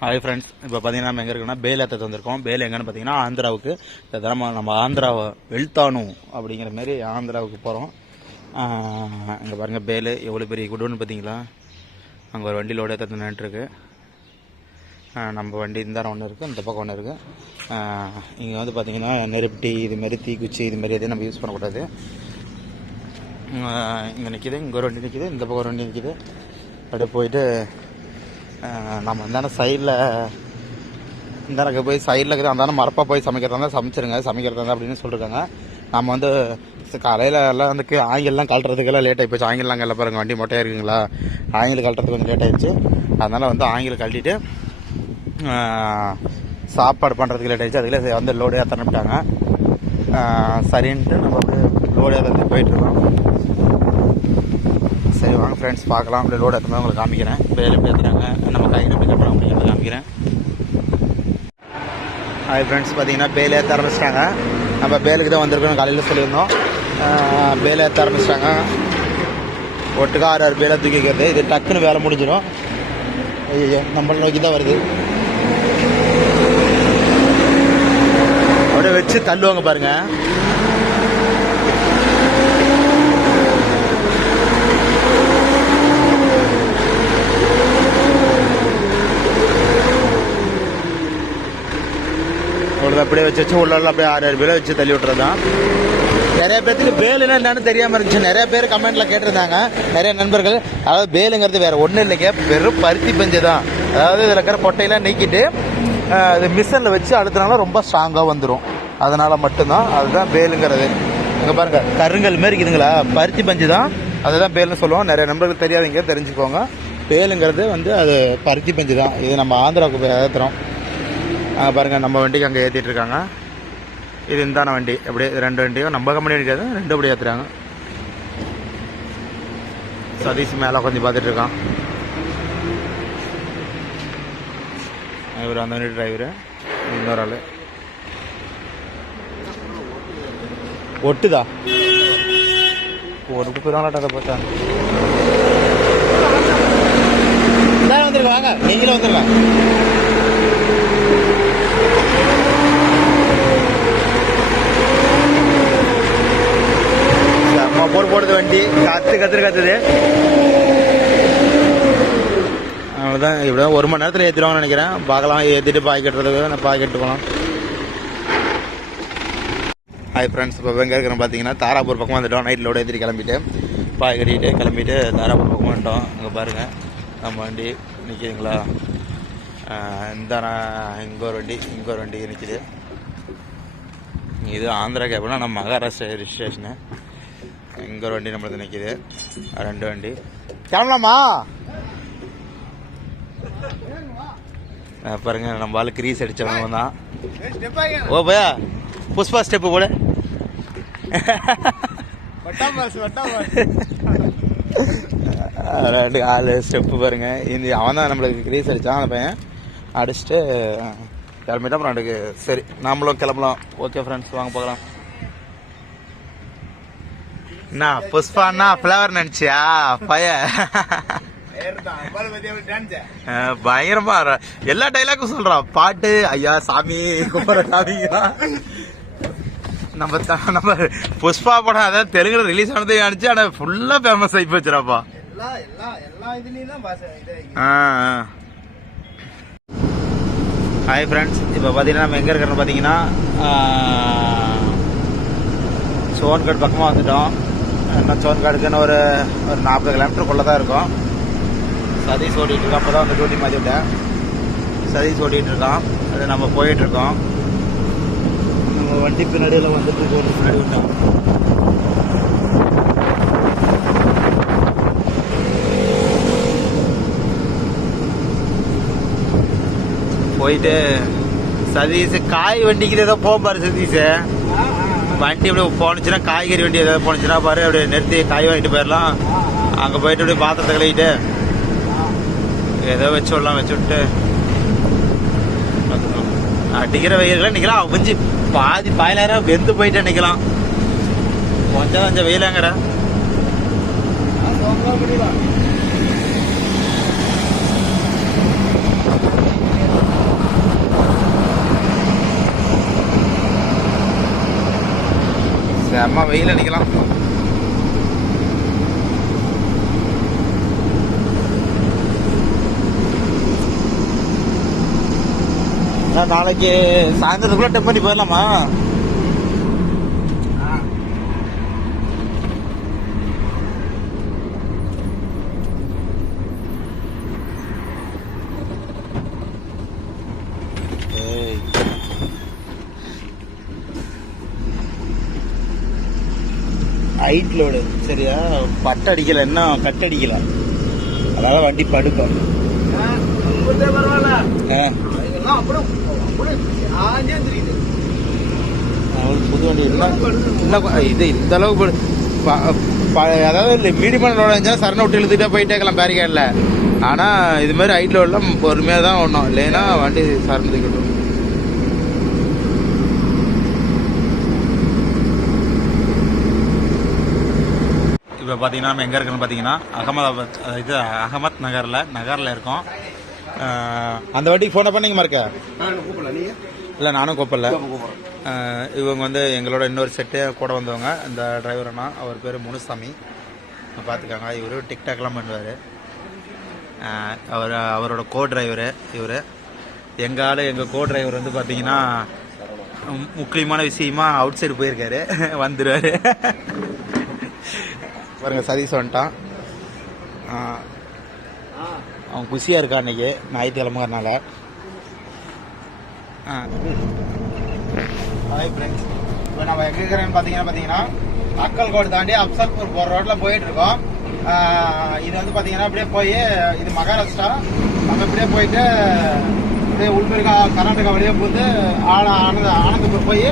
Hi friends, இப்போ பார்த்தீங்கன்னா நம்ம எங்கே இருக்குன்னா பேல் ஏற்ற வந்திருக்கோம். பேல் எங்கன்னு பார்த்தீங்கன்னா ஆந்திராவுக்கு. இந்த தடவை நம்ம ஆந்திராவை வெளுத்தானு அப்படிங்கிற மாதிரி ஆந்திராவுக்கு போகிறோம். இங்கே பாருங்கள் பேல் எவ்வளோ பெரிய குடோன்னு பார்த்தீங்களா. அங்கே ஒரு வண்டி லோடு ஏற்ற நின்றுருக்கு. நம்ம வண்டி இந்த ஒன்று இருக்குது, இந்த பக்கம் ஒன்று இருக்குது. இங்கே வந்து பார்த்திங்கன்னா நெருப்பட்டி இதுமாரி தீக்குச்சி இதுமாரி எதையும் நம்ம யூஸ் பண்ணக்கூடாது. இங்கே நிற்கிது, இங்கே ஒரு வண்டி நிற்கிது, இந்த பக்கம் ஒரு வண்டி நிற்கிது. அப்படியே போயிட்டு நம்ம இந்தாண்ட சைடில் இந்தாண்ட போய் சைடில் இருக்குது அந்தாண்ட மரப்பாக போய் சமைக்கிறதா இருந்தால் சமைச்சிருங்க, சமைக்கிறதா இருந்தால் அப்படின்னு சொல்லியிருக்காங்க. நம்ம வந்து காலையில் எல்லாம் வந்து ஆங்கிலெலாம் கழட்டுறதுக்கெல்லாம் லேட் ஆகி போச்சு. ஆங்கிலெலாம் கல்ல பாருங்கள், வண்டி மொட்டையாக இருக்குங்களா, ஆங்கில கழட்டுறதுக்கு கொஞ்சம் லேட் ஆகிடுச்சு. அதனால் வந்து ஆங்கில கழட்டிட்டு சாப்பாடு பண்ணுறதுக்கு லேட் ஆகிடுச்சு. அதுக்குள்ளே வந்து லோடு ஏற்றணுட்டாங்க. சரின்ட்டு நம்ம அப்படியே லோடு ஏற்றுறதுக்கு போயிட்டுருக்கோம். சரி வாங்க ஃப்ரெண்ட்ஸ் பார்க்கலாம். அப்படியே லோடு ஏற்றும்போது உங்களுக்கு காமிக்கிறேன். பேல் எப்படி ஏற்றுறாங்க, நம்ம கையில் எப்படி கட்டுறோம் அப்படிங்கிறத காமிக்கிறேன். ஹாய் ஃப்ரெண்ட்ஸ், பார்த்தீங்கன்னா பேல் ஏற்ற ஆரம்பிச்சிட்டாங்க. நம்ம பேலுக்கு தான் வந்திருக்கோம், காலையில் சொல்லியிருந்தோம். பேல் ஏற்ற ஆரம்பிச்சிட்டாங்க. ஒட்டுக்கா 6 பேலை தூக்கிக்கிறது. இது டக்குன்னு வேலை முடிஞ்சிடும். ஐயோ நம்மளை நோக்கி தான் வருது. அப்படியே வச்சு தள்ளுவாங்க பாருங்கள். அப்படியே வச்சு உள்ள அப்படியே 6 பேரை வச்சு தள்ளி விட்டுறது தான். நிறைய பேருக்கு பேலுன்னா என்னன்னு தெரியாமல் இருந்துச்சு. நிறைய பேர் கமெண்ட்ல கேட்டிருந்தாங்க, நிறைய நண்பர்கள். அதாவது பேலுங்கிறது வேற ஒன்றும் இல்லைங்க, வெறும் பருத்தி பஞ்சு தான். அதாவது இதில் இருக்கிற கொட்டையெல்லாம் நீக்கிட்டு அது மிஷினில் வச்சு அடுத்தனால ரொம்ப ஸ்ட்ராங்காக வந்துடும். அதனால மட்டும்தான் அதுதான் பேலுங்கிறது. இங்கே பாருங்க, கருங்கல் மாரி இருக்குதுங்களா, பருத்தி பஞ்சு தான், அதுதான் பேலுன்னு சொல்லுவோம். நிறைய நண்பர்கள் தெரியாதீங்க, தெரிஞ்சுக்கோங்க. பேலுங்கிறது வந்து அது பருத்தி பஞ்சு தான். இது நம்ம ஆந்திராவுக்கு ஏற்றுறோம். பாருங்கள், நம்ம வண்டிக்கு அங்கே ஏற்றிட்டு இருக்காங்க. இது இந்தான வண்டி. அப்படியே 2 வண்டியும் நம்ம கம்பெனி கிடையாது, 2 அப்படி ஏற்றுறாங்க. சதீஷ் மேலே கொஞ்சம் பார்த்துட்டு இருக்கான். இவர் அந்த வண்டி டிரைவரு, இன்னொரு ஆள் ஒட்டுதா ஒரு பிறநாட்டத்தை போட்டாங்க. வந்துருங்க, வாங்க நீங்களும் வந்துடலாம். போடுறது வண்டி கத்துது. அவ்வளோதான். இப்படி 1 மணி நேரத்தில் ஏற்றிடுவாங்கன்னு நினைக்கிறேன். பார்க்கலாம், ஏற்றிட்டு பாய் கட்டுறதுக்கு பாய் கட்டு போகலாம். ஹாய் ஃப்ரெண்ட்ஸ், இப்போ எங்கே இருக்கிறோம் பார்த்தீங்கன்னா தாராபூர் பக்கம் வந்துட்டோம். நைட் லோடு ஏற்றிட்டு கிளம்பிட்டு பாய் கட்டிட்டு கிளம்பிட்டு தாராபூர் பக்கம் வந்துட்டோம். அங்கே பாருங்கள் நம்ம வண்டி நிற்கிதுங்களா. இந்த இங்கே ஒரு வண்டி நிற்கிது. இது ஆந்திரா கேப்னா நம்ம மகாராஷ்டிரா ரிஜிஸ்ட்ரேஷனு. இங்கே ஒரு வண்டி நம்மளுக்கு நிற்கிது, 2 வண்டி. கிளம்பலாமா? பாருங்க, நம்ம ஆளு கிரீஸ் அடித்தவங்க தான். ஓ பையா, புஷ்பா ஸ்டெப்பு போட 2 ஆள் ஸ்டெப்பு பாருங்க. இந்த அவன் தான் நம்மளுக்கு கிரீஸ் அடித்தான். அந்த பையன் அடிச்சுட்டு கிளம்பிட்டோம். அப்புறம் அதுக்கு சரி நாமளும் கிளம்பலாம். ஓகே ஃப்ரெண்ட்ஸ், வாங்க பார்க்கலாம். என்ன புஷ்பாண்ணா ஃப்ளவர் நினைச்சியா பைய? பயங்கரமா எல்லா டைலாக்கும் சொல்றான். பாட்டு ஐயா சாமி குமார சாமிங்கிறான். நம்ம புஷ்பா படம் அதாவது தெலுங்குல ரிலீஸ் ஆனதே நினைச்சு, ஆனா ஃபுல்லா ஃபேமஸ் ஆகி போச்சுராப்பா. ஹாய் ஃப்ரெண்ட்ஸ், இப்போ பார்த்தீங்கன்னா நம்ம எங்கே இருக்கிறோன்னு பார்த்தீங்கன்னா சோன்கட் பக்கமாக வந்துட்டோம். இன்னும் சோன்காடுக்குன்னு ஒரு 40 கிலோமீட்டருக்குள்ளே தான் இருக்கும். சதீஷ் ஓட்டிகிட்டு இருக்கோம். அப்போ தான் வந்து டியூட்டி மாற்றி விட்டேன். சதீஷ் ஓட்டிகிட்டு இருக்கான். அது நம்ம போயிட்டுருக்கோம். நம்ம வண்டி பின்னாடியில் வந்துட்டு ஓட்டு பின்னாடி விட்டோம். போயிட்டு சதீஷ் காய் வண்டிக்கு ஏதோ போப்பாரு. சதீஷ் வண்டி அப்படியே போனுச்சுன்னா, காய்கறி வண்டி ஏதாவது போனுச்சுன்னா பாரு, அப்படியே நிறுத்தி காய் வாங்கிட்டு போயிடலாம். அங்கே போயிட்டு அப்படியே பாத்திரத்தை கழுவிட்டு ஏதோ வச்சு விடலாம். வச்சு விட்டு அடிக்கிற வெயில நிற்கலாம். அவிஞ்சு பாதி வெந்து போயிட்டு நிற்கலாம். கொஞ்சம் வெயிலாங்கிற அம்மா வெயில் அடிக்கலாம். நாளைக்கு சாயந்தரத்துக்குள்ள டெம்ப் பண்ணி போயிடலாமா? ஹைட் லோடு சரியா, பட்டு அடிக்கல, இன்னும் கட் அடிக்கல, அதாவது வண்டி படுக்கும். புது வண்டி இன்னும் இது இந்த அளவுக்கு அதாவது மீடியமான லோடு இருந்துச்சா சரண விட்டு இழுத்துட்டே போயிட்டே இருக்கலாம் பேரிகேட்ல. ஆனால் இது மாதிரி ஹைட் லோடெலாம் பொறுமையாக தான் ஓடணும், இல்லைன்னா வண்டி சரண தூக்கிட்டு. இப்போ பார்த்தீங்கன்னா நம்ம எங்கே இருக்குன்னு பார்த்தீங்கன்னா அகமத் நகரில் இருக்கோம். அந்த வாட்டிக்கு ஃபோனை பண்ணிங்க மறக்க இல்லை, நானும் கூப்பிடல. இவங்க வந்து எங்களோட இன்னொரு செட்டு கூட வந்தவங்க. இந்த டிரைவர் அண்ணா, அவர் பேர் முனுசாமி, பார்த்துக்காங்க. இவர் டிக்டாக்லாம் பண்ணுவார். அவரோட கோ டிரைவரு இவர். எங்கள் கோ டிரைவர் வந்து பார்த்தீங்கன்னா முக்கியமான விஷயமா அவுட் சைடு போயிருக்காரு, வந்துடுவார். பாருங்க சதீஷ் வந்துட்டான். அவன் குஷியாக இருக்கான் அன்றைக்கி ஞாயிற்றுக்கிழமைனால. ஹாய் ஃப்ரெண்ட்ஸ், இப்போ நம்ம எங்கே இருக்கிறேன்னு பார்த்தீங்கன்னா அக்கல்கோடு தாண்டி அப்சல்பூர் போகிற ரோட்டில் போயிட்டுருக்கோம். இது வந்து பார்த்தீங்கன்னா அப்படியே போய் இது மகாராஷ்டிரா. நம்ம இப்படியே போயிட்டு அப்படியே உள்பெருக்கா கர்நாடகா வழியே போட்டு ஆனந்தபூர் போய்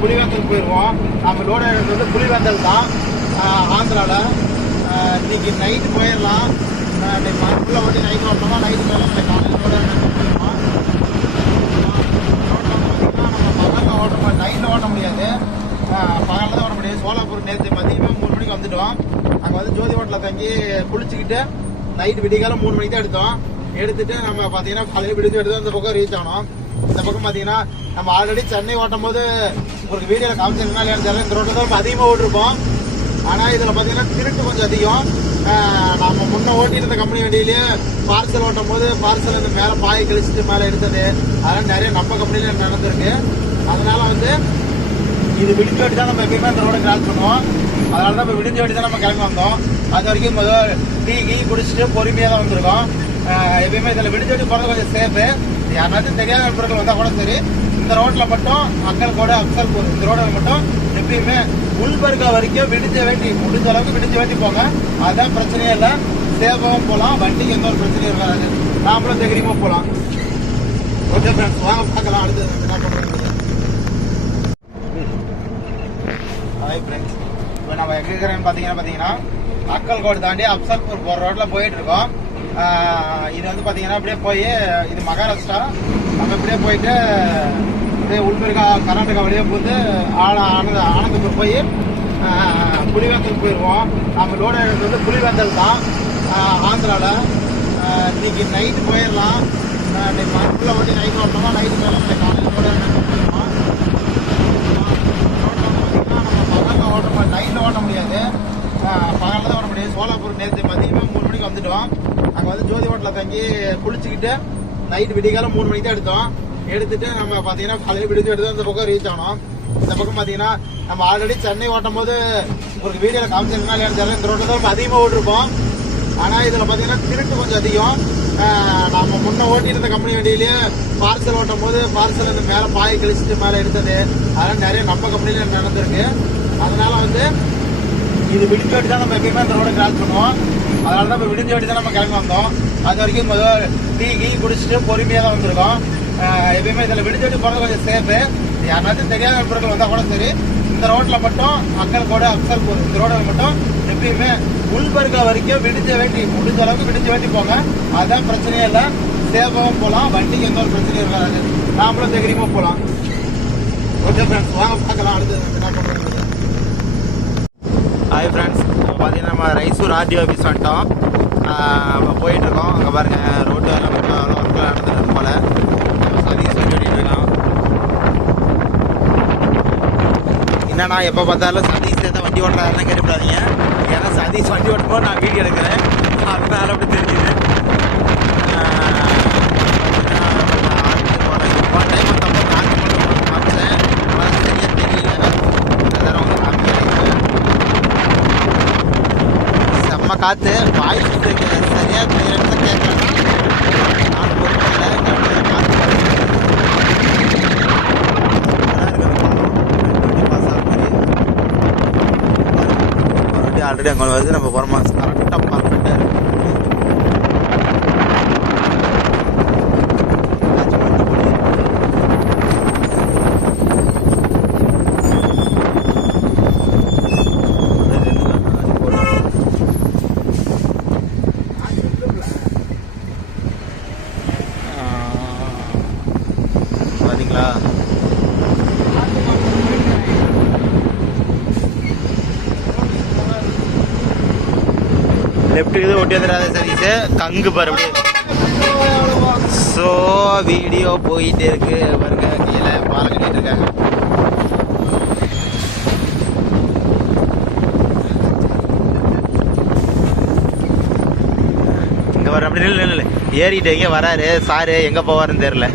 புலிவேந்தல் போயிடுவோம். நம்ம லோடு வந்து புலிவேந்தல் தான், ஆந்திராவில். இன்னைக்கு நைட்டு போயிடலாம். இன்னைக்கு மரத்தில் ஓட்டி நைட்டு ஓட்டணுமா, நைட்டு போயிடலாம். காலையில் கூட போயிடுவோம். நம்ம பகலில் ஓட்ட நைட்டில் ஓட்ட முடியாது, பகலில் தான் ஓட்ட முடியாது. சோலாப்பூர் நேற்று மதியமே 3 மணிக்கு வந்துட்டோம். அங்கே வந்து ஜோதி ஹோட்டலில் தங்கி குளிச்சுக்கிட்டு நைட்டு விடிகாலம் 3 மணிக்கு தான் எடுத்துட்டு நம்ம பார்த்தீங்கன்னா காலையில் விடுத்து எடுத்து அந்த பக்கம் ரீச் ஆனோம். இந்த பக்கம் பார்த்தீங்கன்னா நம்ம ஆல்ரெடி சென்னை ஓட்டும் போது உங்களுக்கு வீடியோவில் காமிச்சிருக்கா இல்லையான்னு தெரியல, இந்த ரோட்டில் தான் அதிகமாக ஓட்டிருப்போம். ஆனால் இதில் பார்த்தீங்கன்னா திருட்டு கொஞ்சம் அதிகம். நம்ம முன்னே ஓட்டிட்டு இருந்த கம்பெனி வண்டியிலேயே பார்சல் ஓட்டும் போது பார்சல் இந்த மேலே பாய் கழிச்சிட்டு மேலே எடுத்தது, அதெல்லாம் நிறைய நம்ம கம்பெனியில் நடந்திருக்கு. அதனால வந்து இது விடிஞ்ச வாட்டி தான் நம்ம எப்பயுமே அந்த ரோடை கிராஸ் பண்ணுவோம். அதனால தான் இப்போ விடிஞ்ச வாட்டி தான் நம்ம கிளம்பி வந்தோம். அது வரைக்கும் முதல் டீ குடிச்சிட்டு பொறுமையாக தான் வந்திருக்கோம். எப்பயுமே இதில் விடிஞ்ச வாட்டி போகிறது கொஞ்சம் சேஃபு. யாராச்சும் தெரியாத நண்பர்கள் வந்தால் கூட சரி, இந்த ரோட்டில் மட்டும் அக்கல்கோடு அப்சல்பூர் இந்த ரோடில் மட்டும் எப்பயுமே உள்பர்கா வரைக்கும் முடிஞ்ச அளவுக்கு விடிஞ்ச வேண்டி போங்க. அதுதான் பிரச்சனையே இல்லை, சேஃபாகவும் போகலாம், வண்டிக்கு எந்த ஒரு பிரச்சனையும் இருக்காது, நாமளும் தைரியமாக போகலாம். ஓகே ஃப்ரெண்ட்ஸ், வாங்க பார்க்கலாம் அடுத்தது என்ன பண்ணுறது. ஹாய் ஃப்ரெண்ட்ஸ், இப்போ நம்ம எங்கே இருக்கிறேன்னு பார்த்தீங்கன்னா அக்கல்கோடு தாண்டி அப்சல்பூர் போகிற ரோட்டில் போயிட்டுருக்கோம். இது வந்து பார்த்தீங்கன்னா அப்படியே போய் இது மகாராஷ்டிரா. நம்ம இப்படியே போயிட்டு அப்படியே உள்பெருக்கா கர்நாடகா வழியே போட்டு ஆனந்தபூர் போய் புலிவேந்தல் போயிடுவோம். நம்ம லோடு வந்து புலிவேந்தல் தான், ஆந்திராவில். இன்னைக்கு நைட்டு போயிடலாம். இன்னைக்கு மரத்தில் ஓட்டி நைட்டு ஓட்டணுமா, நைட்டு போயிடலாம். காலையில் கூட போயிடுவோம். நம்ம பகலில் ஓட்ட நைட்டில் ஓட்ட முடியாது, பகலில் தான் ஓட்ட முடியாது. சோலாப்பூர் நேற்று மதியமே 3 மணிக்கு வந்துட்டோம். அங்கே வந்து ஜோதி ஹோட்டலில் தங்கி குளிச்சுக்கிட்டு நைட்டு விடிகாலம் 3 மணிக்கு தான் எடுத்துட்டு நம்ம பார்த்தீங்கன்னா காலையில் விடுத்து எடுத்து அந்த பக்கம் ரீச் ஆனோம். இந்த பக்கம் பார்த்தீங்கன்னா நம்ம ஆல்ரெடி சென்னை ஓட்டும் போது உங்களுக்கு வீடியோவில் காமிச்சிருக்கா இல்லையான்னு தெரியல, இந்த ரோட்டில் தான் அதிகமாக ஓட்டிருப்போம். ஆனால் இதில் பார்த்தீங்கன்னா திருட்டு கொஞ்சம் அதிகம். நம்ம முன்னே ஓட்டிட்டு இருந்த கம்பெனி வண்டியிலேயே பார்சல் ஓட்டும் போது பார்சல் இந்த மேலே பாய் கழிச்சிட்டு மேலே எடுத்தது, அதெல்லாம் நிறைய நம்ம கம்பெனியில் நடந்திருக்கு. அதனால வந்து இது விடிஞ்ச வாட்டி தான் நம்ம எப்பயுமே அந்த ரோடை கிராஸ் பண்ணுவோம். அதனால தான் இப்போ விடிஞ்ச வாட்டி தான் நம்ம கிளம்பி வந்தோம். அது வரைக்கும் முதல் டீ குடிச்சிட்டு பொறுமையாக தான் வந்திருக்கோம். எப்பயுமே இதில் விடிஞ்ச வாட்டி போகிறது கொஞ்சம் சேஃபு. யாராச்சும் தெரியாத நண்பர்கள் வந்தால் கூட சரி, இந்த ரோட்டில் மட்டும் அக்கல்கோடு அப்சல்பூர் இந்த ரோடில் மட்டும் எப்பயுமே உள்பர்கா வரைக்கும் முடிஞ்ச அளவுக்கு விடிஞ்ச வேண்டி போங்க. அதுதான் பிரச்சனையே இல்லை, சேஃபாகவும் போகலாம், வண்டிக்கு எந்த ஒரு பிரச்சனையும் இருக்காது, நாமளும் தைரியமாக போகலாம். ஓகே ஃப்ரெண்ட்ஸ், வாங்க பார்க்கலாம் அடுத்தது என்ன பண்ணுறது. ஹாய் ஃப்ரெண்ட்ஸ், பார்த்தீங்கன்னா நம்ம ரைசூர் ஆர்டிஓ ஆஃபீஸ் வந்துட்டோம். போயிட்டுருக்கோம். அங்கே பாருங்கள் ரோட்டு வேலை மட்டும் ஒர்க்கில் நடந்துட்டு போல் சதீஷ் சொல்லிட்டு இருக்கோம். என்ன என்னன்னா எப்போ பார்த்தாலும் சதீஷ் தான் வண்டி ஓட்டுறாருலாம் கேட்டுவிடாதீங்க. ஏன்னா சதீஷ் வண்டி ஓட்டும்போது நான் வீடியோ எடுக்கிறேன், அதனால அப்படி தெரிஞ்சுது. செம்ம காற்று, வாய்ஸ் சரியாக கேட்கலாம். நான் பொறுப்பில்லை காற்று ஆல்ரெடி அங்கே வருது. நம்ம போகிறோமா கரெக்டாக பர்ஃபெக்டாக இருக்கு. பார்த்தீங்களா லெஃப்ட் இது ஒட்டி வந்துடாத சதீஷ், கங்கு பாரு அப்படியே. ஸோ வீடியோ போயிட்டே இருக்கு பாருங்க, கீழே பாலம் கட்டிட்டு இருக்காங்க. இங்க வர அப்படி இல்லை ஏறிட்டு எங்க வராரு சாரு, எங்க போவாருன்னு தெரியல.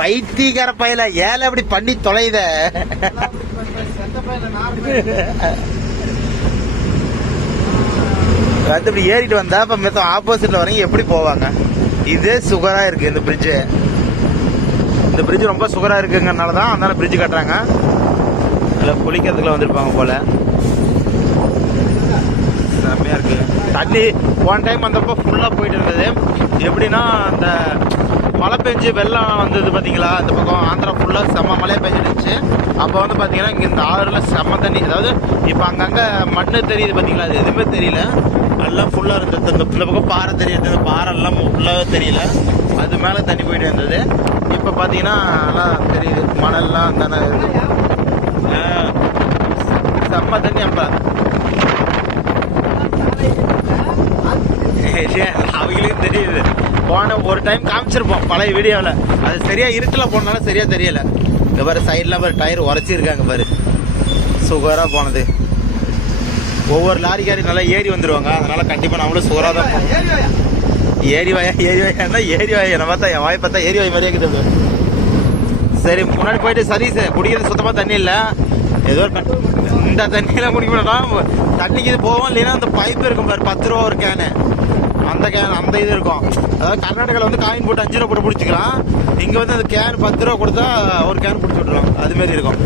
பைத்தியக்கார பையல ஏழை அப்படி பண்ணி தொலைத. இப்படி ஏறிட்டு வந்தா இப்ப மொத்த ஆப்போசிட்ல வரீங்க எப்படி போவாங்க? இது சுகரா இருக்கு இந்த பிரிட்ஜ். இந்த பிரிட்ஜ் ரொம்ப சுகரா இருக்குங்கறனாலதான் அதனால பிரிட்ஜ் கட்டுறாங்க. அதுல குளிக்கிறதுக்குள்ள வந்திருப்பாங்க போல. செம்மையா இருக்கு தண்ணி. ஒன் டைம் வந்தப்போ ஃபுல்லா போயிட்டு இருந்தது. எப்படின்னா அந்த மழை பெஞ்சு வெள்ளம் வந்தது பார்த்தீங்களா, இந்த பக்கம் ஆந்திரா ஃபுல்லாக செம்ம மழையை பெஞ்சிருந்துச்சு. அப்போ வந்து பார்த்தீங்கன்னா இங்கே இந்த ஆறுல செம்ம தண்ணி. அதாவது இப்போ அங்கங்கே மண்ணு தெரியுது பார்த்தீங்களா, அது எதுவுமே தெரியல. எல்லாம் ஃபுல்லாக இருந்தது. இந்த பக்கம் பாறை தெரியுது, இந்த பாறைலாம் ஃபுல்லாகவே தெரியல. அது மேலே தண்ணி போயிட்டு இருந்தது. இப்போ பார்த்தீங்கன்னா எல்லாம் தெரியுது, மணல்லாம் தானே இருக்குது. செம்ம தண்ணி. அப்போ அவங்களுக்கும் தெரியுது. போன ஒரு டைம் காமிச்சிருப்போம் பழைய வீடியோவில். அது சரியா இருட்டில் போனாலும் சரியா தெரியல. இங்க பாரு சைட்ல பாரு டயர் உரைச்சிருக்காங்க பாரு, சுகரா போனது. ஒவ்வொரு லாரிக்காரி நல்லா ஏறி வந்துருவாங்க, அதனால கண்டிப்பா நம்மளும் சுகரா தான் போவோம். ஏரி வாயா என்ன பார்த்தா என் வாய் பார்த்தா ஏரி வாய் மாதிரியே இருக்குது. சரி முன்னாடி போயிட்டு சதீஷ் குடிக்கிறது சுத்தமா தண்ணி இல்லை. ஏதோ இந்த தண்ணியெல்லாம் குடிக்கணும்னா தண்ணிக்கு இது போவோம். இல்லைன்னா அந்த பைப் இருக்கும் பாரு, 10 ரூபா ஒரு கேனு, அந்த கேன் அந்த இது இருக்கும். அதாவது கர்நாடகாவில் வந்து காயின் போட்டு 5 ரூபா போட்டு பிடிச்சிக்கலாம். இங்கே வந்து அந்த கேன் 10 ரூபா கொடுத்தா ஒரு கேன் பிடிச்சி விட்ருவாங்க. அது மாதிரி இருக்கும்.